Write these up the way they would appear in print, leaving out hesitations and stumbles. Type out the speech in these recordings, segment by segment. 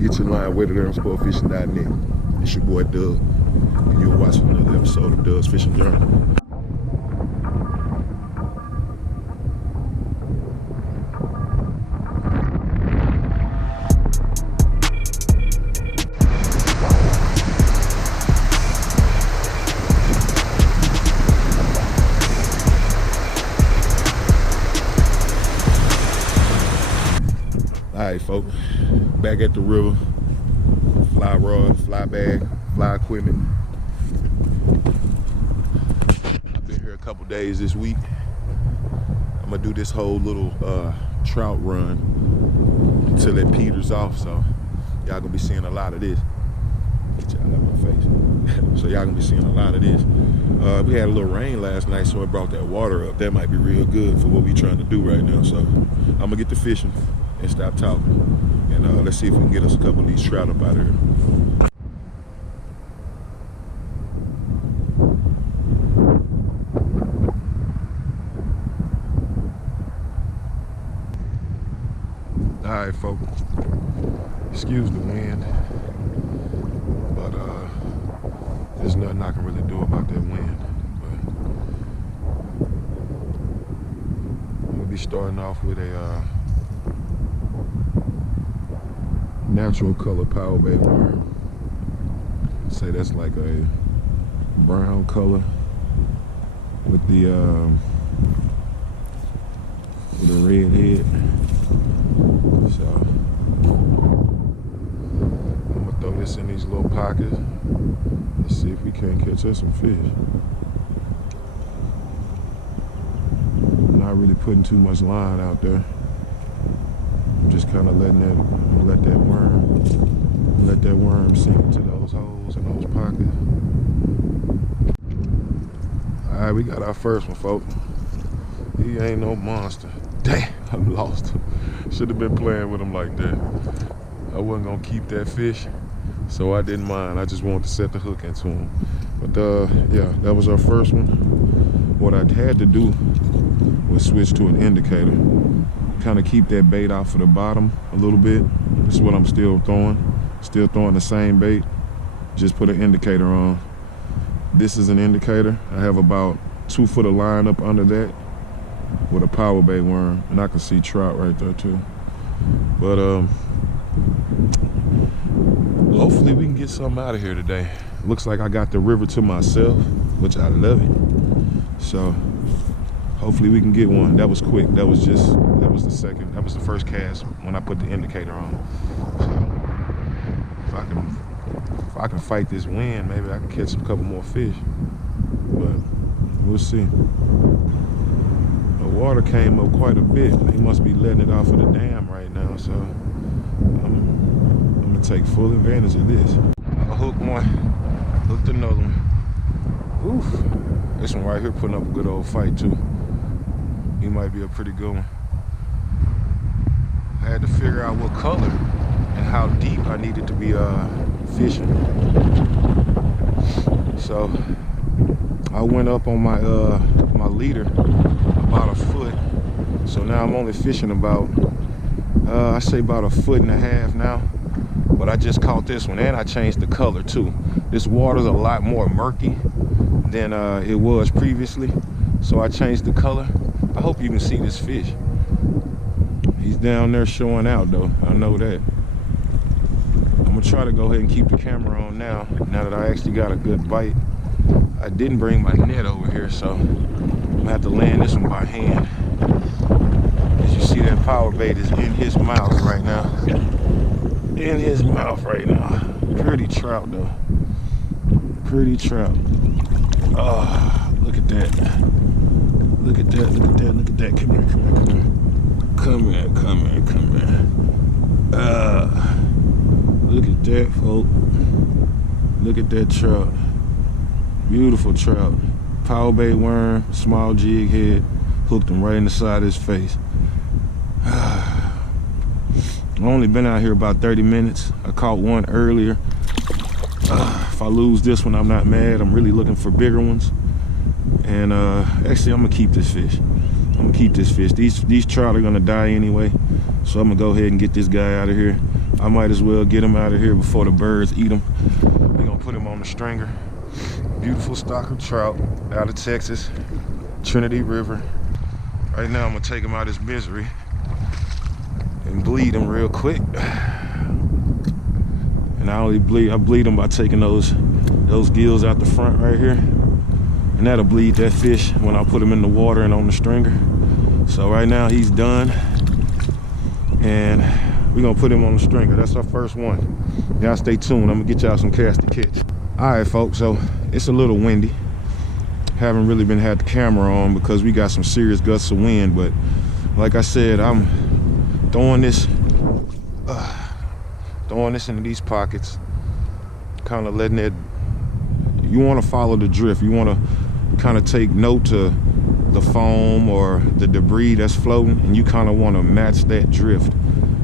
Get your line weighted there on sportfishing.net. It's your boy Doug, and you're watching another episode of Doug's Fishing Journey. Alright folks, back at the river, fly rod, fly bag, fly equipment. I've been here a couple days this week. I'm gonna do this whole little trout run until it peters off, so y'all gonna be seeing a lot of this. Get y'all out of my face. So y'all gonna be seeing a lot of this. We had a little rain last night, so it brought that water up. That might be real good for what we trying to do right now. So I'm gonna get to fishing and stop talking, and let's see if we can get us a couple of these trout up out of here. All right, folks, excuse the wind, but there's nothing I can really do about that wind. But I'm gonna be starting off with a natural color power bait worm. Say that's like a brown color with the red head. So I'm gonna throw this in these little pockets. Let's see if we can't catch us some fish. I'm not really putting too much line out there. Just kind of let that worm sink into those holes in those pockets. All right, we got our first one, folks. He ain't no monster. Damn, I lost him. Should have been playing with him like that. I wasn't gonna keep that fish, so I didn't mind. I just wanted to set the hook into him. But yeah, that was our first one. What I had to do was switch to an indicator. Kind of keep that bait off of the bottom a little bit. This is what I'm still throwing. Still throwing the same bait. Just put an indicator on. This is an indicator. I have about 2 foot of line up under that with a power bait worm, and I can see trout right there too. But hopefully we can get something out of here today. Looks like I got the river to myself, which I love it. So hopefully we can get one. That was quick. That was the first cast when I put the indicator on. So if I can fight this wind, maybe I can catch a couple more fish. But we'll see. The water came up quite a bit. They must be letting it off of the dam right now. So I'm gonna take full advantage of this. I hooked one, hooked another one. Oof. This one right here putting up a good old fight too. He might be a pretty good one. I had to figure out what color and how deep I needed to be fishing. So I went up on my my leader about a foot. So now I'm only fishing about I say about 1.5 foot now. But I just caught this one, and I changed the color too. This water's a lot more murky than it was previously. So I changed the color. I hope you can see this fish. He's down there showing out though, I know that. I'm gonna try to go ahead and keep the camera on now that I actually got a good bite. I didn't bring my net over here, so I'm gonna have to land this one by hand. As you see, that power bait is in his mouth right now. In his mouth right now. Pretty trout though. Pretty trout. Oh, look at that. Look at that, look at that, look at that. Come here, come here, come here. Come here, come here, come here. Look at that, folks. Look at that trout. Beautiful trout. Power bait worm, small jig head. Hooked him right in the side of his face. I've only been out here about 30 minutes. I caught one earlier. If I lose this one, I'm not mad. I'm really looking for bigger ones. And actually, I'm gonna keep this fish. I'm gonna keep this fish. These trout are gonna die anyway. So I'm gonna go ahead and get this guy out of here. I might as well get him out of here before the birds eat him. We're gonna put him on the stringer. Beautiful stock of trout out of Texas, Trinity River. Right now I'm gonna take him out of his misery and bleed him real quick. And I bleed him by taking those gills out the front right here. And that'll bleed that fish when I put him in the water and on the stringer. So right now he's done. And we're gonna put him on the stringer. That's our first one. Y'all stay tuned. I'm gonna get y'all some cast to catch. All right, folks, so it's a little windy. Haven't really been had the camera on because we got some serious gusts of wind, but like I said, I'm throwing this into these pockets, kind of letting it, you want to follow the drift. You want to kind of take note to the foam or the debris that's floating, and you kind of want to match that drift,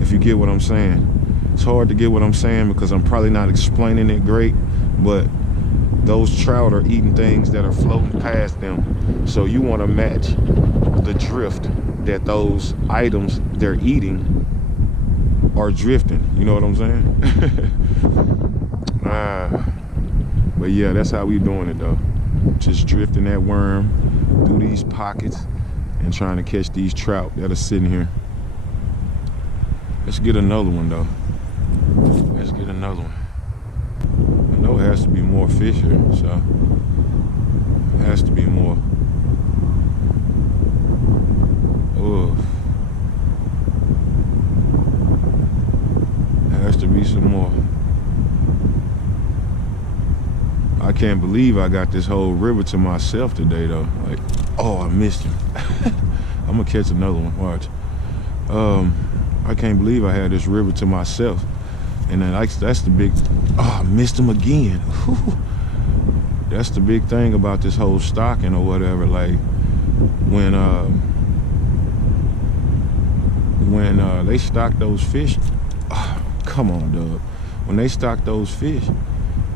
if you get what I'm saying. It's hard to get what I'm saying because I'm probably not explaining it great, but those trout are eating things that are floating past them. So you want to match the drift that those items they're eating are drifting. You know what I'm saying? But yeah, that's how we doing it though. Just drifting that worm through these pockets and trying to catch these trout that are sitting here. Let's get another one though. Let's get another one. I know it has to be more fish here, so it has to be more. Oh, has to be some more. I can't believe I got this whole river to myself today though. Like, oh, I missed him. I'm gonna catch another one, watch. I can't believe I had this river to myself. And then that's the big, oh, I missed him again. Whew. That's the big thing about this whole stocking or whatever. Like when they stock those fish, oh, come on, Dub. When they stock those fish,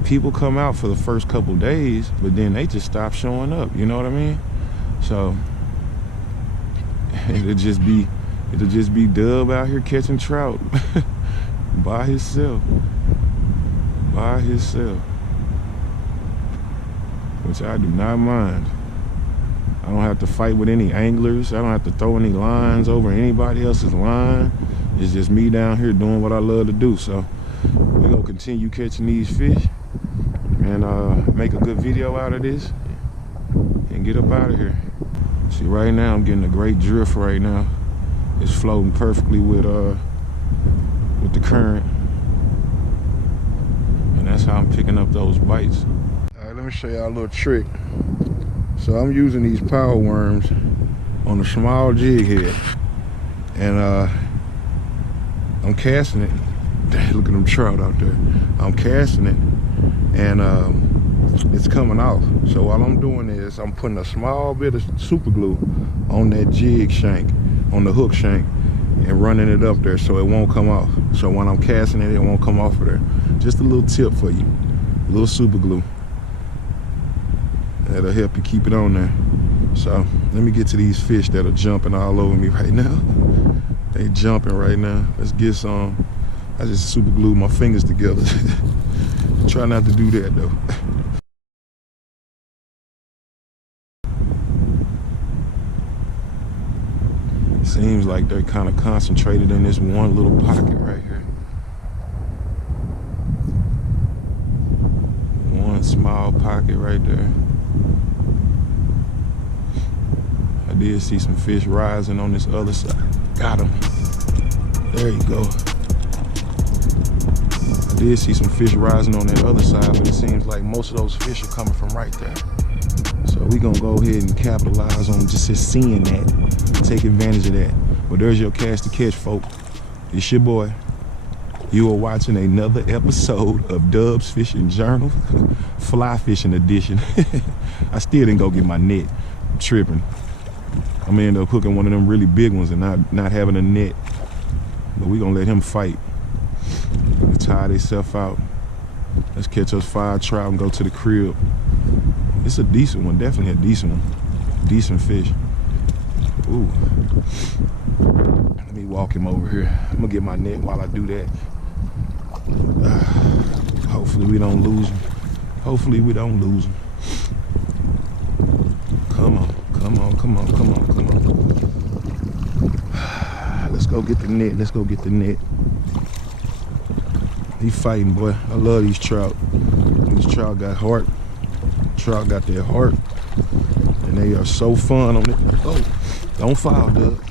people come out for the first couple days, but then they just stop showing up. You know what I mean? So it'll just be Dub out here catching trout by himself, which I do not mind. I don't have to fight with any anglers. I don't have to throw any lines over anybody else's line. It's just me down here doing what I love to do. So we're gonna continue catching these fish and make a good video out of this and get up out of here. See, right now I'm getting a great drift right now. It's floating perfectly with the current, and that's how I'm picking up those bites. All right, let me show y'all a little trick. So I'm using these power worms on a small jig head, and I'm casting it. Look at them trout out there. I'm casting it, and it's coming off. So what I'm doing is I'm putting a small bit of super glue on that jig shank, on the hook shank, and running it up there so it won't come off. So when I'm casting it, it won't come off of there. Just a little tip for you, a little super glue. That'll help you keep it on there. So let me get to these fish that are jumping all over me right now. They jumping right now. Let's get some. I just super glued my fingers together. Try not to do that though. Seems like they're kind of concentrated in this one little pocket right here. One small pocket right there. I did see some fish rising on this other side. Got him. There you go. I did see some fish rising on that other side, but it seems like most of those fish are coming from right there. So we gonna go ahead and capitalize on just seeing that, take advantage of that. But there's your cast to catch, folk. It's your boy. You are watching another episode of Dub's Fishing Journal, fly fishing edition. I still didn't go get my net. I'm tripping. I'm gonna end up hooking one of them really big ones and not having a net. But we gonna let him fight. They tire themselves out. Let's catch us 5 trout and go to the crib. It's a decent one, definitely a decent one. Decent fish. Ooh. Let me walk him over here. I'm gonna get my net while I do that. Hopefully we don't lose him. Hopefully we don't lose him. Come on, come on, come on, come on, come on. Let's go get the net. Let's go get the net. He fighting, boy. I love these trout. These trout got heart. Trout got their heart. And they are so fun on it. Oh, don't foul, Doug.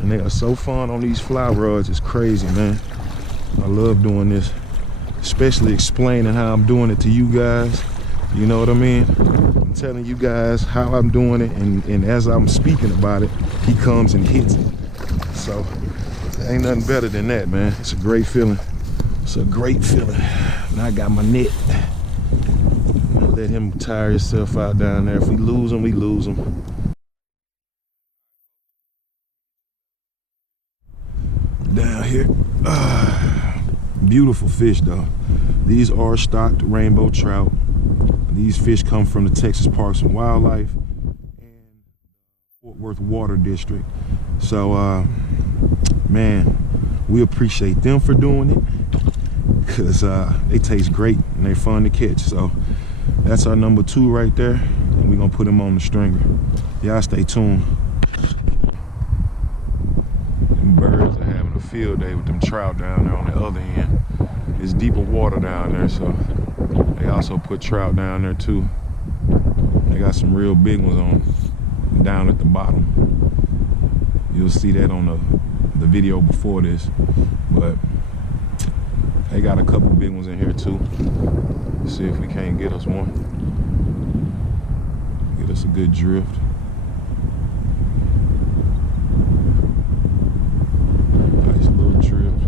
And they are so fun on these fly rods. It's crazy, man. I love doing this. Especially explaining how I'm doing it to you guys. You know what I mean? I'm telling you guys how I'm doing it, and as I'm speaking about it, he comes and hits it. So there ain't nothing better than that, man. It's a great feeling. It's a great feeling. Now I got my net. I'm gonna let him tire himself out down there. If we lose him, we lose him. Down here. Beautiful fish though. These are stocked rainbow trout. These fish come from the Texas Parks and Wildlife and Fort Worth Water District. So man, we appreciate them for doing it, because they taste great and they're fun to catch. So that's our number 2 right there, and we're gonna put him on the stringer. Y'all stay tuned. Them birds are having a field day with them trout down there on the other end. It's deeper water down there, so they also put trout down there too. They got some real big ones on down at the bottom. You'll see that on the video before this, but they got a couple big ones in here too. Let's see if we can't get us one. Get us a good drift. Nice little drift.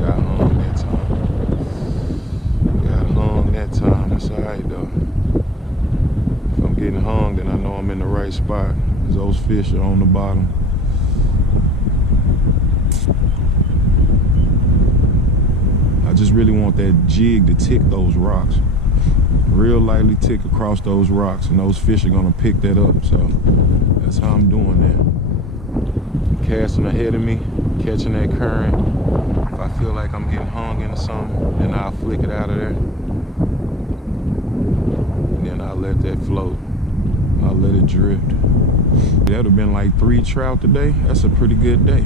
Got hung that time. Got hung that time. That's alright though. If I'm getting hung, then I know I'm in the right spot, because those fish are on the bottom. I just really want that jig to tick those rocks. Real lightly tick across those rocks, and those fish are gonna pick that up. So that's how I'm doing that. Casting ahead of me, catching that current. If I feel like I'm getting hung into something, then I'll flick it out of there. And then I'll let that float. I'll let it drift. That would have been like 3 trout today. That's a pretty good day.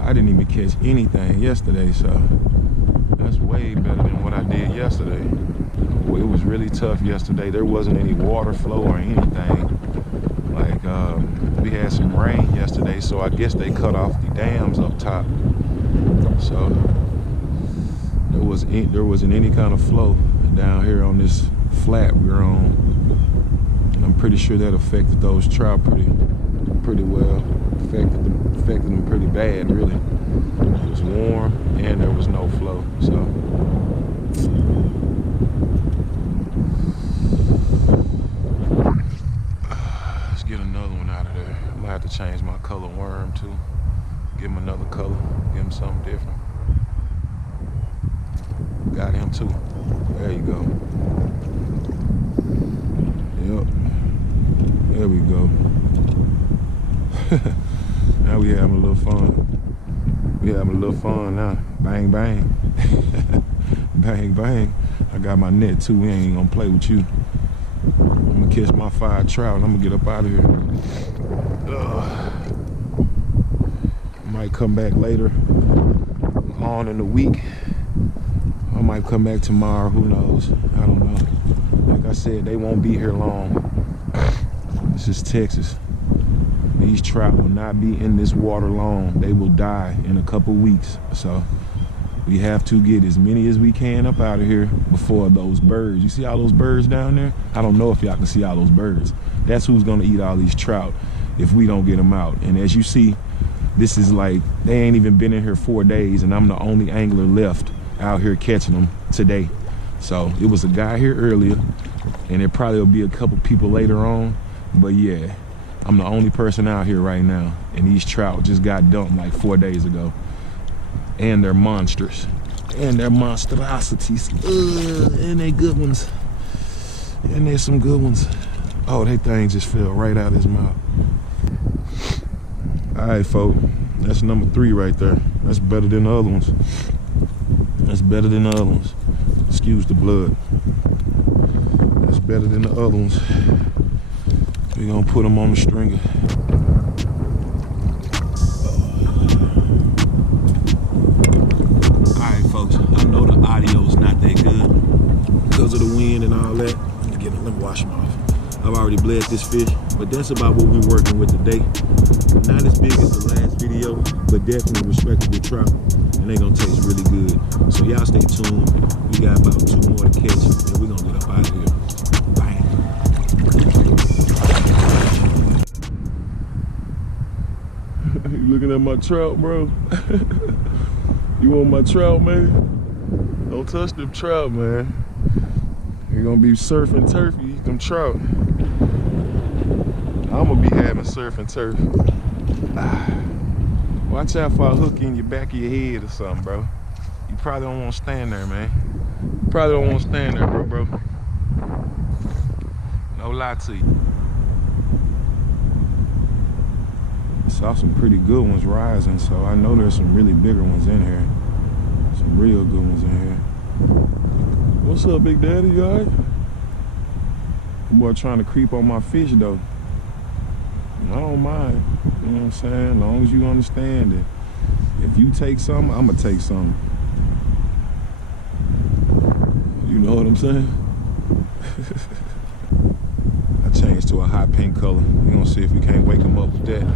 I didn't even catch anything yesterday, so that's way better than what I did yesterday. Well, it was really tough yesterday. There wasn't any water flow or anything. Like, we had some rain yesterday, so I guess they cut off the dams up top. So there wasn't any kind of flow down here on this flat we're on. And I'm pretty sure that affected those trout pretty well. Affected them pretty bad, really. It was warm and there was no flow, so. Let's get another one out of there. I'm gonna have to change my color worm too. Give him another color, give him something different. Got him too. There you go. Yep. There we go. Now we having a little fun. We having a little fun now. Bang, bang. Bang, bang. I got my net too. We ain't gonna play with you. I'm gonna catch my 5 trout and I'm gonna get up out of here. Might come back later on in the week. I might come back tomorrow, who knows? I don't know. Like I said, they won't be here long. This is Texas. These trout will not be in this water long. They will die in a couple weeks. So we have to get as many as we can up out of here before those birds. You see all those birds down there? I don't know if y'all can see all those birds. That's who's gonna eat all these trout if we don't get them out. And as you see, this is like, they ain't even been in here 4 days, and I'm the only angler left out here catching them today. So it was a guy here earlier, and it probably will be a couple people later on. But yeah, I'm the only person out here right now, and these trout just got dumped like 4 days ago. And they're monsters. And they're monstrosities. And they good ones. And there's some good ones. Oh, that thing just fell right out of his mouth. All right, folks. That's number 3 right there. That's better than the other ones. That's better than the other ones. Excuse the blood. That's better than the other ones. We're gonna put them on the stringer. Alright folks, I know the audio's not that good because of the wind and all that. Let me wash them off. I've already bled this fish, but that's about what we're working with today. Not as big as the last video, but definitely respectable trout, and they're gonna taste really good. So y'all stay tuned. We got about 2 more to catch, and we're gonna get up out of here. Bang. You looking at my trout, bro? You want my trout, man? Don't touch them trout, man. You're gonna be surf and turf, you eat them trout. I'm gonna be having surf and turf. Watch out for a hook in your back of your head or something, bro. You probably don't want to stand there, man. You probably don't want to stand there, bro. No lie to you. Saw some pretty good ones rising, so I know there's some really bigger ones in here. Some real good ones in here. What's up, Big Daddy? You alright? Boy trying to creep on my fish, though. I don't mind. You know what I'm saying? As long as you understand it. If you take something, I'm going to take something. You know what I'm saying? I changed to a hot pink color. We're going to see if we can't wake him up with that.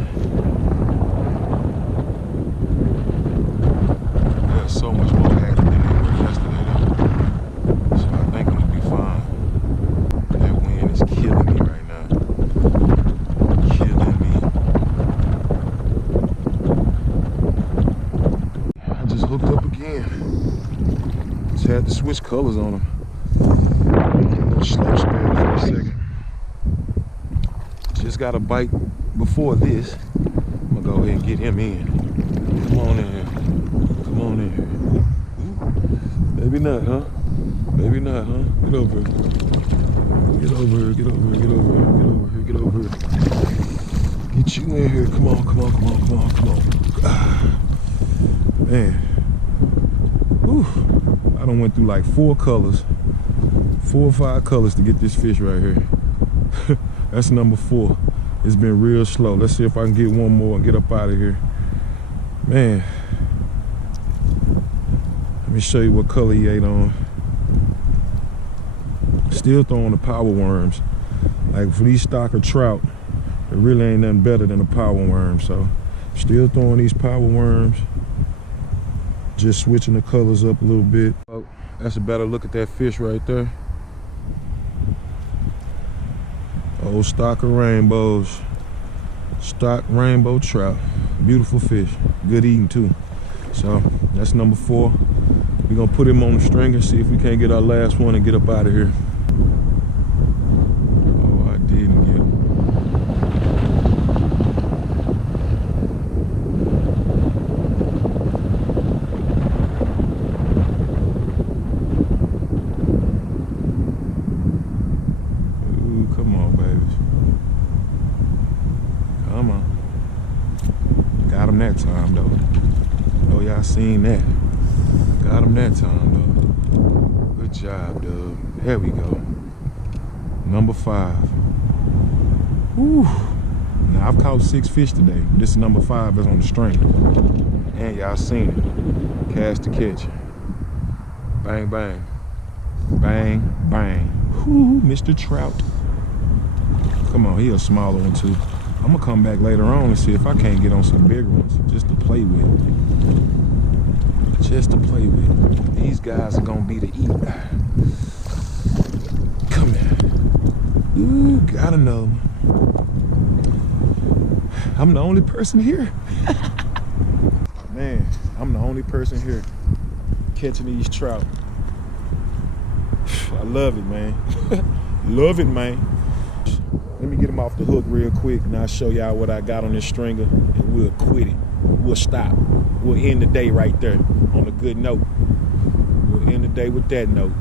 There's so much more active than they were yesterday, though. So I think I'm going to be fine. That wind is killing me right now. Killing me. I just hooked up again. Just had to switch colors on them. A little slow spin for a second. Just got a bite before this. I'm gonna go ahead and get him in. Come on in here. Come on in here. Maybe not, huh? Maybe not, huh? Get over here. Get over here, get over here, get over here, get over here, get over here. Get you in here. Come on, come on, come on, come on, come on. Man. Whew. I done went through like 4 colors. 4 or 5 colors to get this fish right here. That's number 4. It's been real slow. Let's see if I can get one more and get up out of here. Man. Let me show you what color he ate on. Still throwing the power worms. Like for these stock of trout, it really ain't nothing better than a power worm. So still throwing these power worms. Just switching the colors up a little bit. Oh, that's a better look at that fish right there. Old stock of rainbows. Stock rainbow trout. Beautiful fish. Good eating too. So that's number 4. We're gonna put him on the stringer, see if we can't get our last one and get up out of here. Oh, I didn't get him. Ooh, come on, babies. Come on. Got him that time, though. Oh, y'all seen that. Got him that time, though. Good job, dude. There we go. Number 5. Whew. Now, I've caught 6 fish today. This is number 5 that's on the string. And y'all seen it. Cast to catch. Bang, bang. Bang, bang. Whoo, Mr. Trout. Come on, he a smaller one, too. I'm going to come back later on and see if I can't get on some bigger ones just to play with. Just to play with. These guys are gonna be to eat. Come here. Ooh, got another one. I'm the only person here. Man, I'm the only person here catching these trout. I love it, man. Love it, man. Let me get him off the hook real quick and I'll show y'all what I got on this stringer and we'll quit it. We'll stop. We'll end the day right there on a good note. We'll end the day with that note.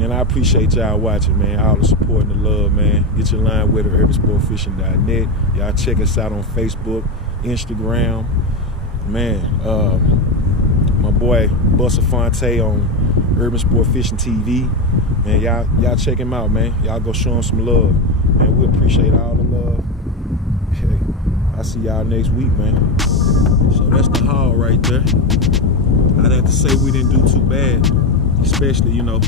And I appreciate y'all watching, man. All the support and the love, man. Get your line with her, URBANSPORTFISHING.net. Y'all check us out on Facebook. Instagram. Man, my boy Buster Fonte on Urban Sport Fishing TV. Man, y'all check him out, man. Y'all go show him some love. Man, we appreciate all the love. Hey, I'll see y'all next week, man. So that's the haul right there. I'd have to say we didn't do too bad, especially, you know,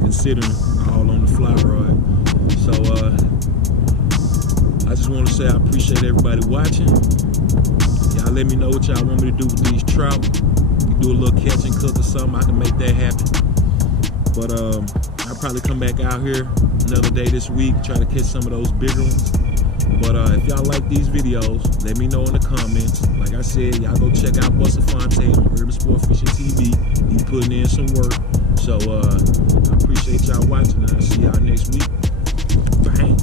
considering all on the fly rod. So I just want to say I appreciate everybody watching. Y'all let me know what y'all want me to do with these trout. You do a little catch and cook or something, I can make that happen. But I'll probably come back out here another day this week, try to catch some of those bigger ones. But if y'all like these videos, let me know in the comments. Like I said, y'all go check out Buster Fonte on Urban Sport Fishing TV. He putting in some work. So I appreciate y'all watching, and I'll see y'all next week. Bang.